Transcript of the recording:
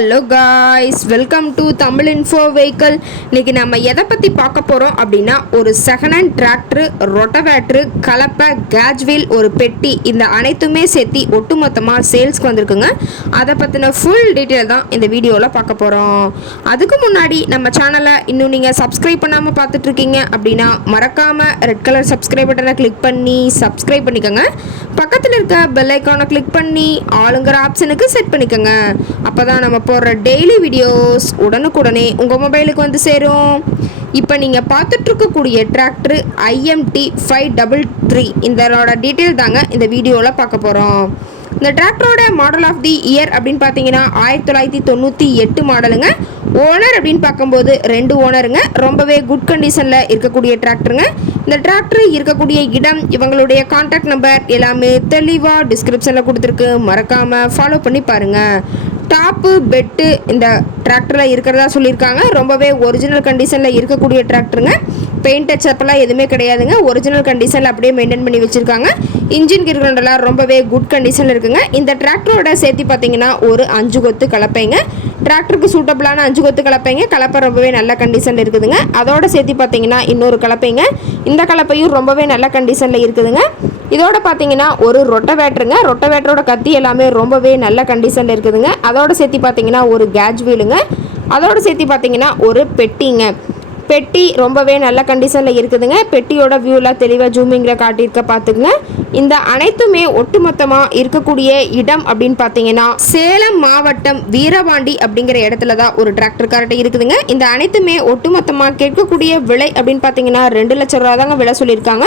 Hello guys welcome to Tamil info vehicle இன்னைக்கு நம்ம எதை பற்றி பார்க்க போகிறோம் அப்படின்னா ஒரு செகண்ட் ஹேண்ட் டிராக்டரு ரொட்டவேட்ரு கலப்பை கேஜ்வீல் ஒரு பெட்டி இந்த அனைத்துமே சேர்த்து ஒட்டுமொத்தமாக சேல்ஸ்க்கு வந்திருக்குங்க. அதை பற்றின ஃபுல் டீட்டெயில் தான் இந்த வீடியோவில் பார்க்க போகிறோம் அதுக்கு முன்னாடி நம்ம சேனலை இன்னும் நீங்கள் சப்ஸ்கிரைப் பண்ணாமல் பார்த்துட்ருக்கீங்க அப்படின்னா மறக்காமல் ரெட் கலர் சப்ஸ்கிரைப் பட்டனை கிளிக் பண்ணி சப்ஸ்கிரைப் பண்ணிக்கோங்க. பக்கத்தில் இருக்க பெல் ஐக்கானை கிளிக் பண்ணி ஆளுங்கிற ஆப்ஷனுக்கு செட் பண்ணிக்கோங்க. அப்போ தான் நம்ம போடுற டெய்லி வீடியோஸ் உடனுக்குடனே உங்கள் மொபைலுக்கு வந்து சேரும். இப்போ நீங்கள் பார்த்துட்ருக்கக்கூடிய tractor IMT five double three இதனோட டீட்டெயில் தாங்க இந்த வீடியோவில் பார்க்க போகிறோம் இந்த டிராக்டரோட மாடல் ஆஃப் தி இயர் அப்படின்னு பார்த்தீங்கன்னா ஆயிரத்தி தொள்ளாயிரத்தி தொண்ணூற்றி எட்டு மாடலுங்க ஓனர் அப்படின்னு பார்க்கும்போது ரெண்டு ஓனருங்க ரொம்பவே குட் கண்டிஷனில் இருக்கக்கூடிய டிராக்டருங்க இந்த டிராக்டர் இருக்கக்கூடிய இடம் இவங்களுடைய காண்டாக்ட் நம்பர் எல்லாமே தெளிவாக டிஸ்கிரிப்ஷனில் கொடுத்துருக்கு. மறக்காமல் ஃபாலோ பண்ணி பாருங்கள் டாப்பு பெட்டு இந்த டிராக்டரில் இருக்கிறதா சொல்லியிருக்காங்க. ரொம்பவே ஒரிஜினல் கண்டிஷனில் இருக்கக்கூடிய டிராக்டருங்க பெயிண்ட் டச்சப்லாம் எதுவுமே கிடையாதுங்க. ஒரிஜினல் கண்டிஷனில் அப்படியே மெயின்டைன் பண்ணி வச்சுருக்காங்க. இன்ஜின் கிருகண்டெல்லாம் ரொம்பவே குட் கண்டிஷனில் இருக்குங்க. இந்த டிராக்டரோட சேர்த்து பார்த்தீங்கன்னா ஒரு அஞ்சு கொத்து கலப்பைங்க. டிராக்டருக்கு சூட்டபிளான அஞ்சு கொத்து கலப்பைங்க. கலப்பை ரொம்பவே நல்ல கண்டிஷனில் இருக்குதுங்க. அதோட சேர்த்து பார்த்தீங்கன்னா இன்னொரு கலப்பைங்க. இந்த கலப்பையும் ரொம்பவே நல்ல கண்டிஷனில் இருக்குதுங்க. இதோட பார்த்தீங்கன்னா ஒரு ரொட்டவேட்டருங்க ரொட்டவேட்டரோட கத்தி எல்லாமே ரொம்பவே நல்ல கண்டிஷனில் இருக்குதுங்க. அதோட சேர்த்து பார்த்தீங்கன்னா ஒரு கேஜ் வீலுங்க அதோடு சேர்த்து பார்த்தீங்கன்னா ஒரு பெட்டிங்க. பெட்டி ரொம்பவே நல்ல கண்டிஷனில் இருக்குதுங்க. பெட்டியோட வியூலாம் தெளிவாக ஜூமிங்கில் காட்டியிருக்க பார்த்துக்குங்க. இந்த அனைத்துமே ஒட்டுமொத்தமாக இருக்கக்கூடிய இடம் அப்படின்னு பார்த்தீங்கன்னா சேலம் மாவட்டம் வீரபாண்டி அப்படிங்கிற இடத்துல தான் ஒரு டிராக்டர் கார்ட்டை இருக்குதுங்க. இந்த அனைத்துமே ஒட்டுமொத்தமாக கேட்கக்கூடிய விலை அப்படின்னு பார்த்தீங்கன்னா ரெண்டு லட்சம் ரூபா தாங்க விலை சொல்லியிருக்காங்க.